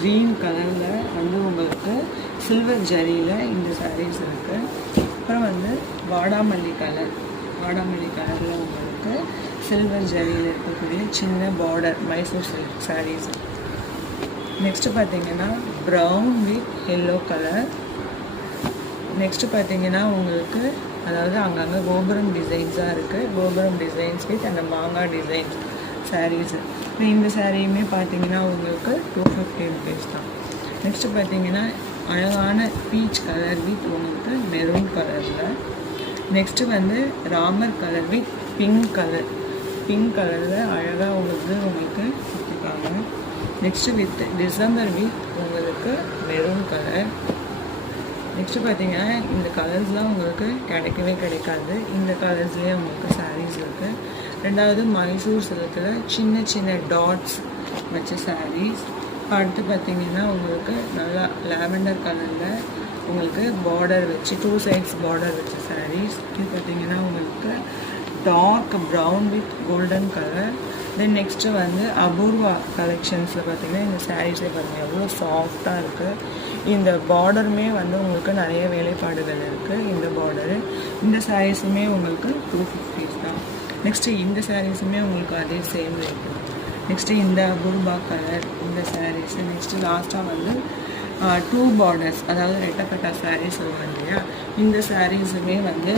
Green கலரில் வந்து உங்களுக்கு சில்வர் ஜரியில் இந்த சாரீஸ் இருக்குது. அப்புறம் வந்து வாடாமல்லி கலரில் உங்களுக்கு சில்வர் ஜரியில் இருக்கக்கூடிய சின்ன border Mysore silk sarees. Next பார்த்தீங்கன்னா brown with yellow colour. Next பார்த்தீங்கன்னா உங்களுக்கு அதாவது அங்கங்கே கோபுரம் டிசைன்ஸாக இருக்குது. கோபுரம் டிசைன்ஸ் வித் அந்த மாங்காய் டிசைன்ஸ் சாரீஸு. இந்த சாரியுமே பார்த்தீங்கன்னா உங்களுக்கு 250 rupees தான். நெக்ஸ்ட்டு பார்த்தீங்கன்னா அழகான பீச் கலர் வித் உங்களுக்கு மெரூன் கலரில். நெக்ஸ்ட்டு வந்து ராமர் கலர் வித் பிங்க் கலரில் அழகாக உங்களுக்கு கொடுத்துருக்காங்க. நெக்ஸ்ட்டு வித் டிசம்பர் வித் உங்களுக்கு மெரூன் கலர். நெக்ஸ்ட்டு பார்த்தீங்கன்னா இந்த கலர்ஸ்லாம் உங்களுக்கு கிடைக்காது. இந்த கலர்ஸ்லேயே உங்களுக்கு சாரீஸ் இருக்குது. ரெண்டாவது மைசூர் சில்கில் சின்ன டாட்ஸ் வச்ச சாரீஸ். அடுத்து பார்த்தீங்கன்னா உங்களுக்கு நல்லா லாவெண்டர் கலரில் உங்களுக்கு பார்டர் வச்சு 2 sides பார்டர் வச்ச சாரீஸ். இது பார்த்தீங்கன்னா உங்களுக்கு dark brown with golden colour. Then next வந்து அபூர்வா கலெக்ஷன்ஸில் பார்த்தீங்கன்னா இந்த சாரீஸே பார்த்தீங்கன்னா எவ்வளோ சாஃப்டாக இருக்குது. இந்த பார்டருமே வந்து உங்களுக்கு நிறைய வேலைப்பாடுகள் இருக்குது. இந்த பார்டரு இந்த சாரீஸுமே உங்களுக்கு 250 தான். நெக்ஸ்ட்டு இந்த சாரீஸுமே உங்களுக்கு அதே சேம் ரேட் தான். நெக்ஸ்ட்டு இந்த அபூர்வா கலர் இந்த சாரீஸு. நெக்ஸ்ட்டு லாஸ்ட்டாக வந்து 2 பார்டர்ஸ் அதாவது ரெட்டப்பட்டா சாரீஸ் சொல்லுவாங்க இல்லையா, இந்த சாரீஸுமே வந்து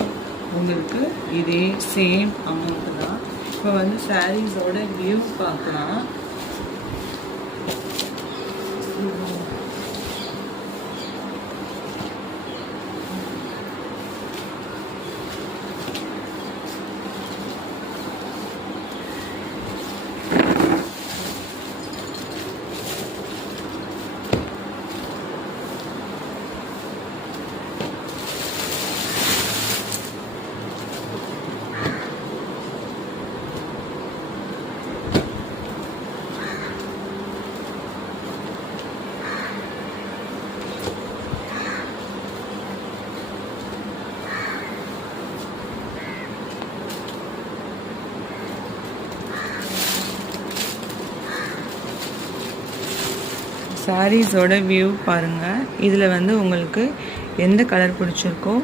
உங்களுக்கு இதே சேம் அமௌண்ட்டு தான். இப்போ வந்து சாரீஸோட வியூ பார்க்கலாம். சாரீஸோட வியூ பாருங்கள். இதில் வந்து உங்களுக்கு எந்த கலர் பிடிச்சிருக்கோ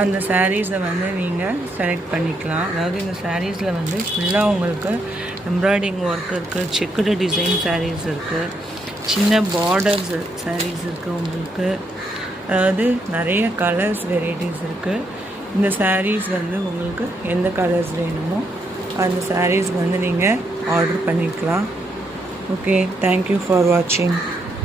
அந்த சாரீஸை வந்து நீங்கள் செலக்ட் பண்ணிக்கலாம். அதாவது இந்த சாரீஸில் வந்து ஃபுல்லாக உங்களுக்கு எம்ப்ராய்டிங் ஒர்க் இருக்குது, செக்குடு டிசைன் சாரீஸ் இருக்குது, சின்ன பார்டர்ஸ் சாரீஸ் இருக்குது உங்களுக்கு. அதாவது நிறைய கலர்ஸ் வெரைட்டிஸ் இருக்குது. இந்த சாரீஸ் வந்து உங்களுக்கு எந்த கலர்ஸ் வேணுமோ அந்த சாரீஸ் வந்து நீங்கள் ஆர்டர் பண்ணிக்கலாம். ஓகே, தேங்க்யூ ஃபார் வாட்சிங்.